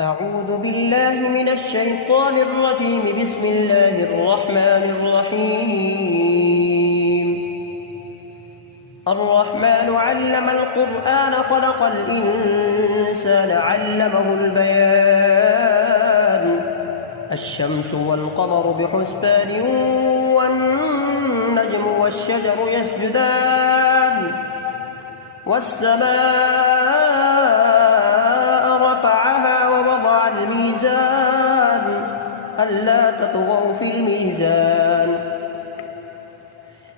أعوذ بالله من الشيطان الرجيم. بسم الله الرحمن الرحيم. الرحمن علم القرآن خلق الإنسان علمه البيان. الشمس والقمر بحسبان والنجم والشجر يسجدان والسماء رفعها ووضع الميزان ألا تطغوا في الميزان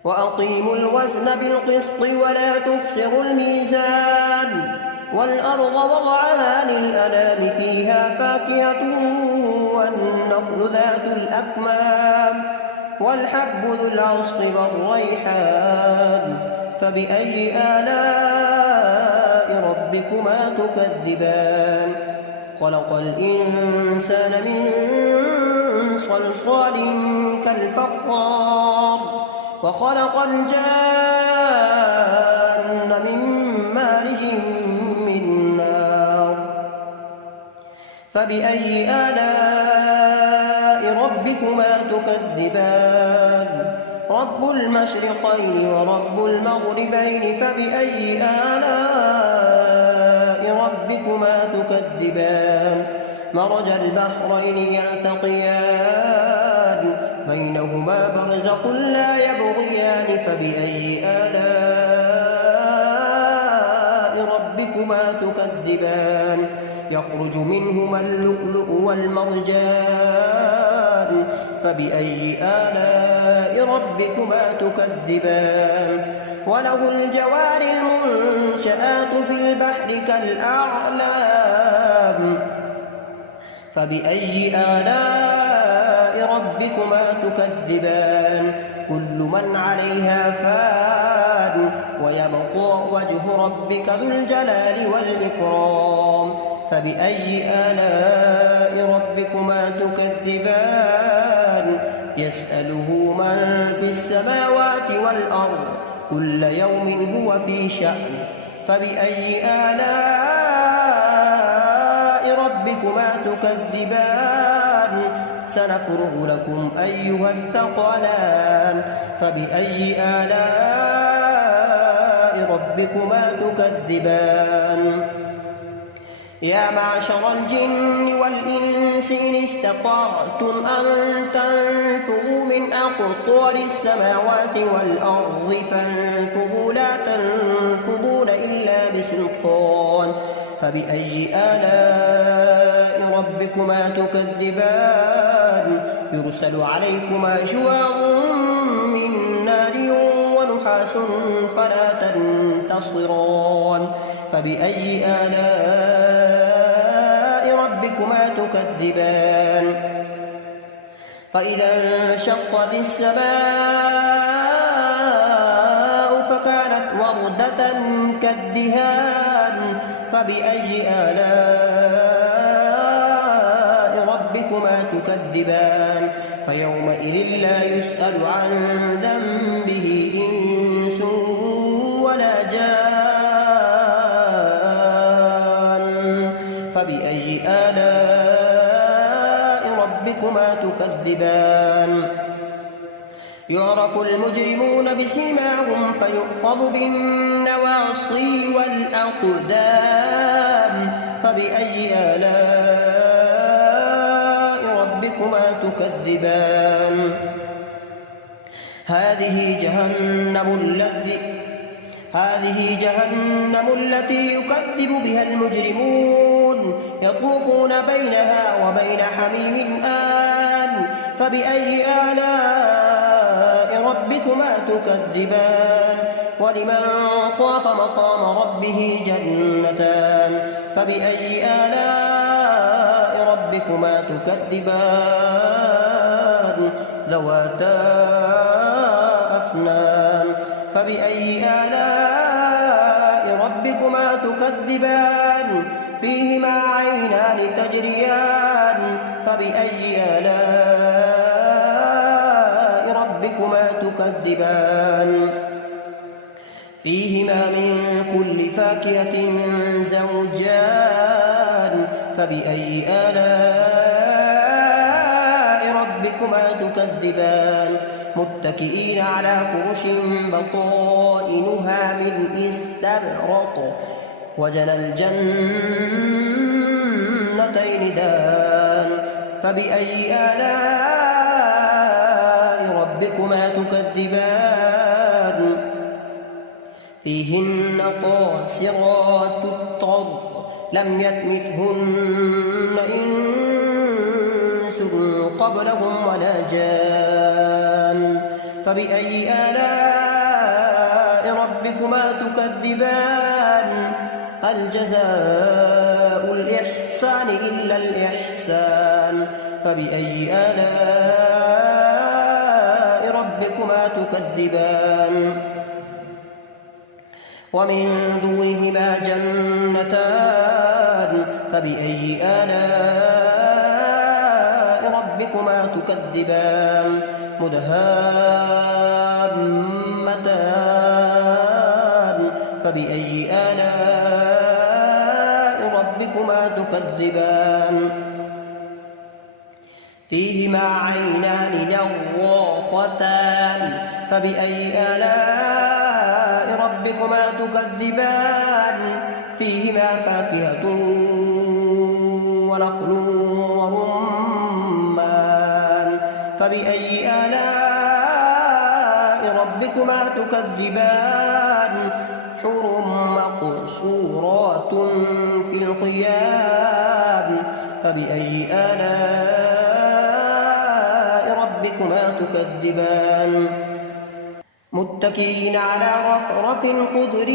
وأقيموا الوزن بالقسط ولا تخسروا الميزان والأرض وضعها للأنام فيها فاكهة والنخل ذات الأكمام والحب ذو العصف والريحان فبأي آلاء ربكما تكذبان. خلق الإنسان من صلصال كالفخار وخلق الجان من مارج من نار فبأي آلاء ربكما تكذبان. رب المشرقين ورب المغربين فبأي آلاء ربكما تكذبان. مرج البحرين يلتقيان بينهما برزخ لا يبغيان فبأي آلاء ربكما تكذبان. يخرج منهما اللؤلؤ والمرجان فبأي آلاء ربكما تكذبان. وله الجوار المنشآت في البحر كالأعلام فبأي آلاء ربكما تكذبان. كل من عليها فان ويبقى وجه ربك ذو الجلال والإكرام فبأي آلاء ربكما تكذبان. يسأله من في السماوات والأرض كل يوم هو في شأن فبأي آلاء ربكما تكذبان. سنفرغ لكم أيها الثقلان فبأي آلاء ربكما تكذبان. يا معشر الجن والإنس إن استطعتم أن تنفذوا من أقطار السماوات والأرض فانفذوا لا تنفذون إلا بسلطان فبأي آلاء ربكما تكذبان. يرسل عليكما شواظ من نار ونحاس فلا تنتصران فبأي آلاء ربكما تكذبان. فإذا انشقت السماء فكانت وردة كالدهان فبأي آلاء ربكما تكذبان. فيومئذ لا يسأل عن ذنبه إنس ولا جان فبأي آلاء ربكما تكذبان. يعرف المجرمون بسيماهم فيؤخذ بالنواصي والأقدام فبأي آلاء ربكما تكذبان. هذه جهنم التي يكذب بها المجرمون يطوفون بينها وبين حميم آن فبأي آلاء ربكما تكذبان. ولمن خاف مقام ربه جنتان فبأي آلاء ربكما تكذبان. ذواتا أفنان فبأي آلاء ربكما تكذبان. فيهما عينان تجريان فبأي آلاء ربكما تكذبان. فيهما من كل فاكهة زوجان فبأي آلاء ربكما تكذبان متكئين على فرش بطائنها من استبرق وجنى الجنتين دان فبأي آلاء ربكما تكذبان فيهن قاصرات الطرف لم يطمثهن إنس قبلهم ولا جان فبأي آلاء ربكما تكذبان هل جزاء الإحسان إلا الإحسان فبأي آلاء ربكما تكذبان ومن دونهما جنتان فبأي آلاء ربكما تكذبان مدهامتان فبأي آلاء ربكما تكذبان فيهما عينان نضاختان فبأي آلاء ربكما تكذبان فيهما فاكهة ونخل ورمان فبأي آلاء ربكما تكذبان حور مقصورات في الخيام فبأي آلاء ربكما تكذبان متكئين على رفرف خضر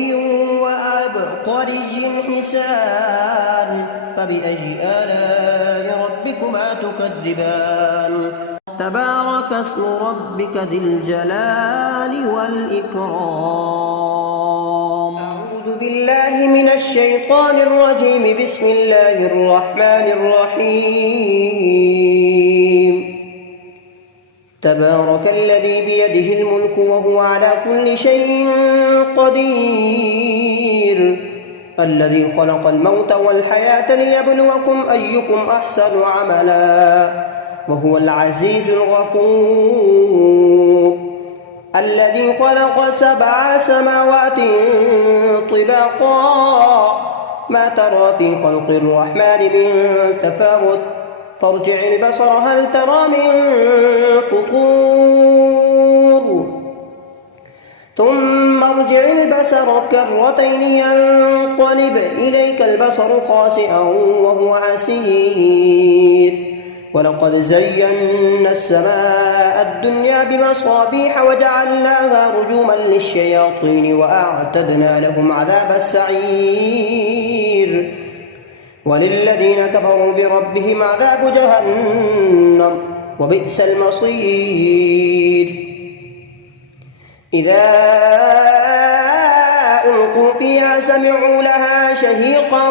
وعبقري حسان فبأي آلاء ربكما تكذبان تبارك اسم ربك ذي الجلال والإكرام أعوذ بالله من الشيطان الرجيم بسم الله الرحمن الرحيم تبارك الذي بيده الملك وهو على كل شيء قدير الذي خلق الموت والحياة ليبلوكم أيكم أحسن عملا وهو العزيز الغفور الذي خلق 7 سماوات طباقا ما ترى في خلق الرحمن من تفاوت فارجع البصر هل ترى من فطور ثم ارجع البصر كرتين ينقلب إليك البصر خاسئا وهو حسير ولقد زينا السماء الدنيا بمصابيح وجعلناها رجوما للشياطين وأعتدنا لهم عذاب السعير وللذين كفروا بربهم عذاب جهنم وبئس المصير إذا ألقوا فيها سمعوا لها شهيقا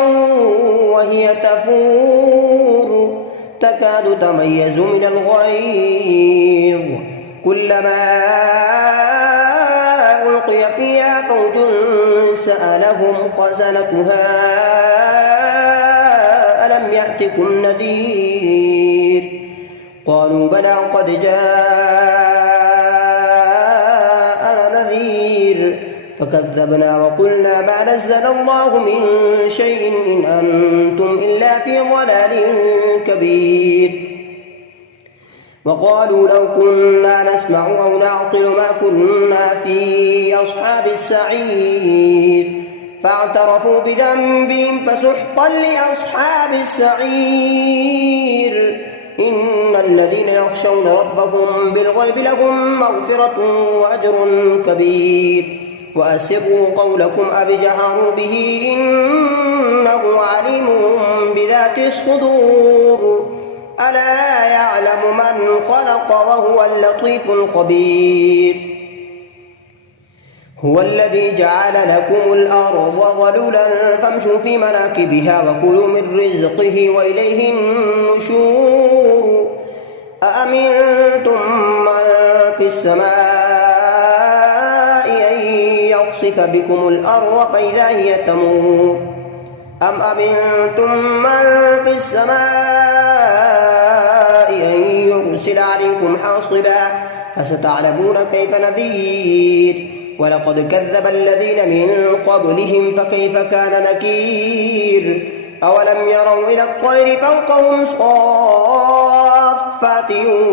وهي تفور تكاد تميز من الغيظ كلما ألقي فيها فوج سألهم خزنتها ألم يأتكم نذير قالوا بلى قد جاءنا نذير فكذبنا وقلنا ما نزل الله من شيء إن أنتم إلا في ضلال كبير وقالوا لو كنا نسمع أو نعقل ما كنا في أصحاب السعير فاعترفوا بذنبهم فسحقا لأصحاب السعير إن الذين يخشون ربهم بالغيب لهم مغفرة وأجر كبير وأسروا قولكم أو اجهروا به إنه عليم بذات الصدور ألا يعلم من خلق وهو اللطيف الخبير هو الذي جعل لكم الأرض ظلولا فامشوا في مناكبها وكلوا من رزقه وإليه النشور أأمنتم من في السماء أن يخسف بكم الأرض فإذا هي تمور أم أمنتم من في السماء أن يرسل عليكم حاصبا فستعلمون كيف نذير ولقد كذب الذين من قبلهم فكيف كان نكير أولم يروا إلى الطير فوقهم صافات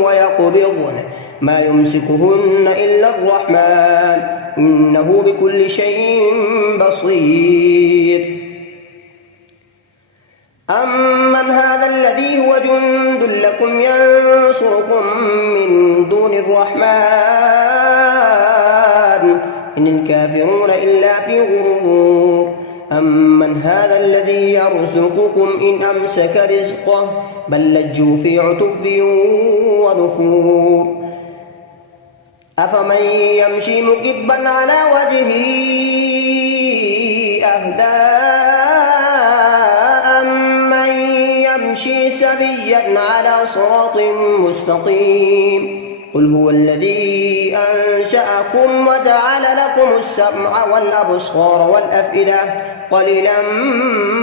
ويقبضن ما يمسكهن إلا الرحمن إنه بكل شيء بصير أمن هذا الذي هو جند لكم ينصركم من دون الرحمن إن الكافرون إلا في غرور أمن هذا الذي يرزقكم إن أمسك رزقه بل لجوا في عتو ونفور أفمن يمشي مكبا على وجهه أهدى أمن يمشي سويا على صراط مستقيم قل هو الذي أنشأكم وجعل لكم السمع والأبصار والأفئدة قليلا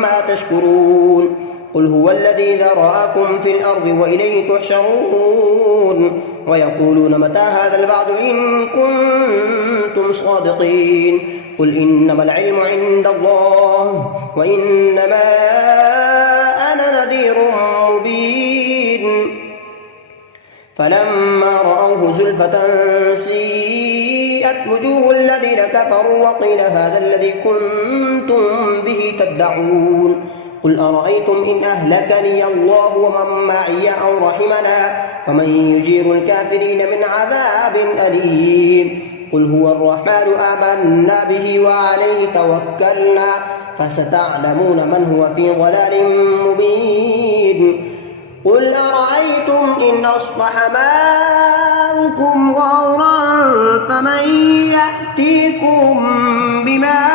ما تشكرون قل هو الذي ذرأكم في الأرض وإليه تحشرون ويقولون متى هذا الوعد إن كنتم صادقين قل إنما العلم عند الله وإنما أنا نذير مبين فلما رأوه زلفة سيئت وجوه الذين كفروا وقيل هذا الذي كنتم به تدعون قل أرأيتم إن أهلكني الله ومن معي أو رحمنا فمن يجير الكافرين من عذاب أليم قل هو الرحمن آمنا به وعليه توكلنا فستعلمون من هو في ضلال مبين قل أرأيتم إن أصبح ماؤكم غورا فمن يأتيكم بماء